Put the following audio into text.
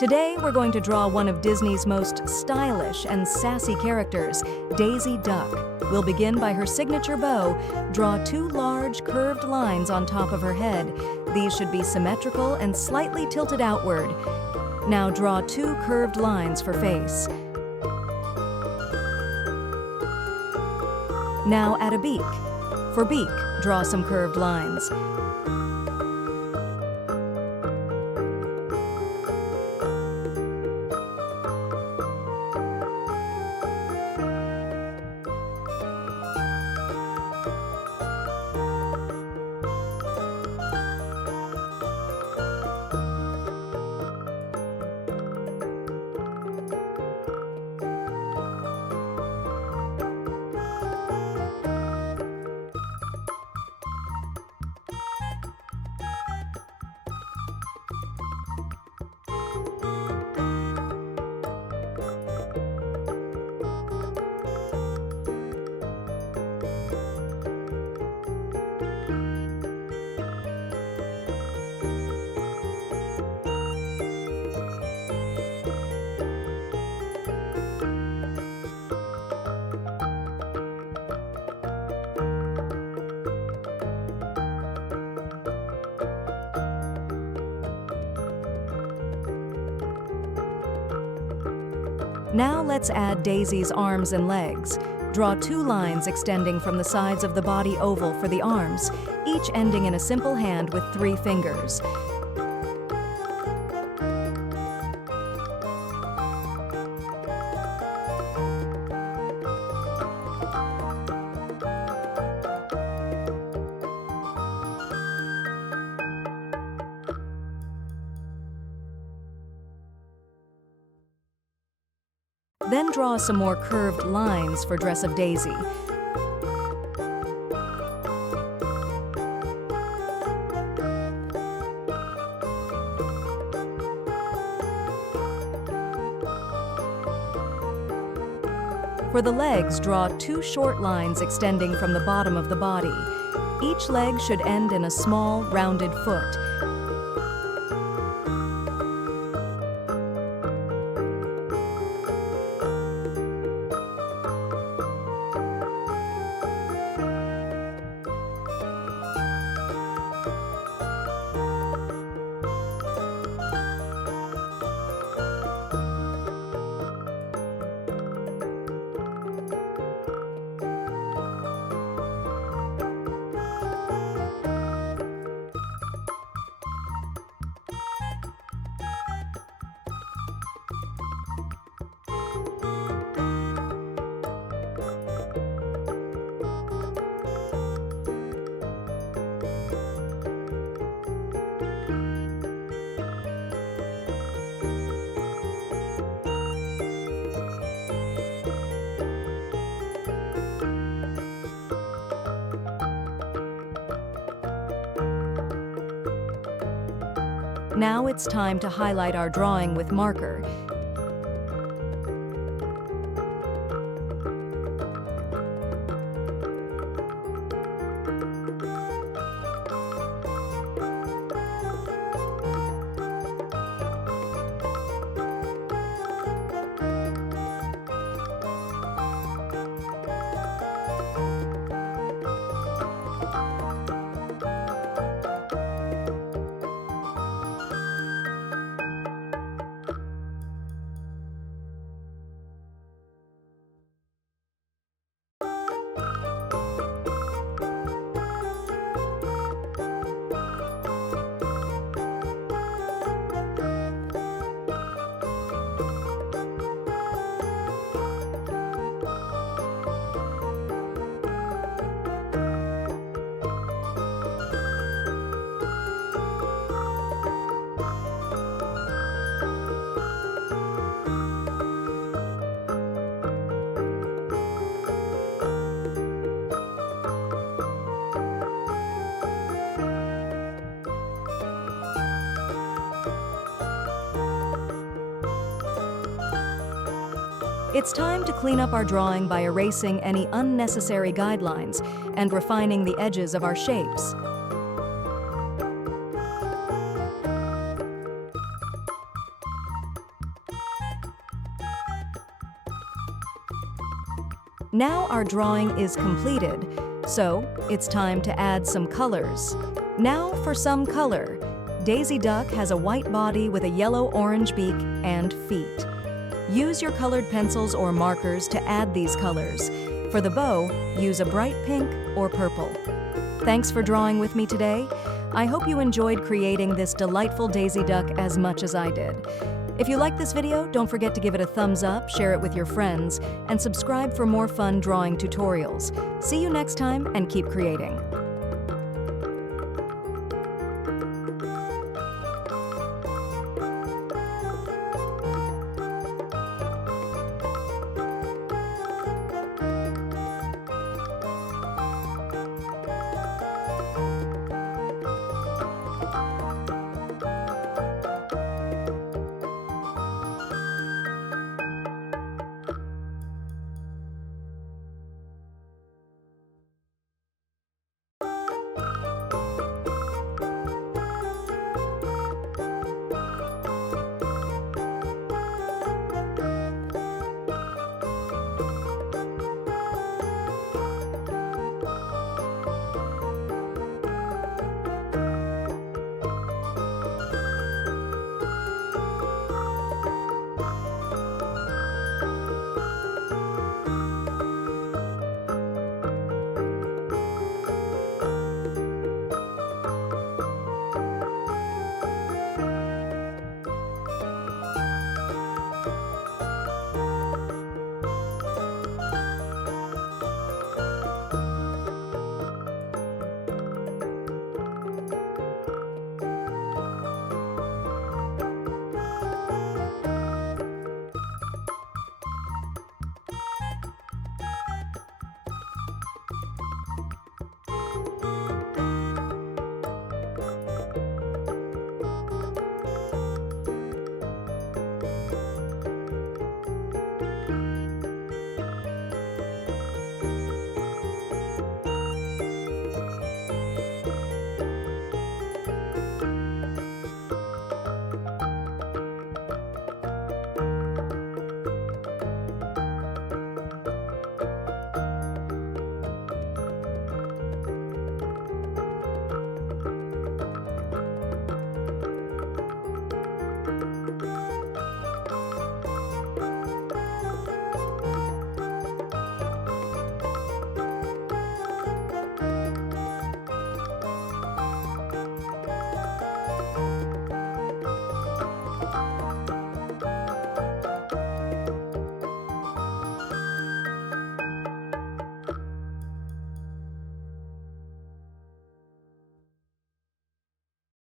Today, we're going to draw one of Disney's most stylish and sassy characters, Daisy Duck. We'll begin by her signature bow. Draw 2 large, curved lines on top of her head. These should be symmetrical and slightly tilted outward. Now draw 2 curved lines for face. Now add a beak. For beak, draw some curved lines. Now let's add Daisy's arms and legs. Draw 2 lines extending from the sides of the body oval for the arms, each ending in a simple hand with 3 fingers. Then draw some more curved lines for Dress of Daisy. For the legs, draw 2 short lines extending from the bottom of the body. Each leg should end in a small, rounded foot. Now it's time to highlight our drawing with marker. It's time to clean up our drawing by erasing any unnecessary guidelines and refining the edges of our shapes. Now our drawing is completed, so it's time to add some colors. Now for some color. Daisy Duck has a white body with a yellow-orange beak and feet. Use your colored pencils or markers to add these colors. For the bow, use a bright pink or purple. Thanks for drawing with me today. I hope you enjoyed creating this delightful Daisy Duck as much as I did. If you liked this video, don't forget to give it a thumbs up, share it with your friends, and subscribe for more fun drawing tutorials. See you next time and keep creating.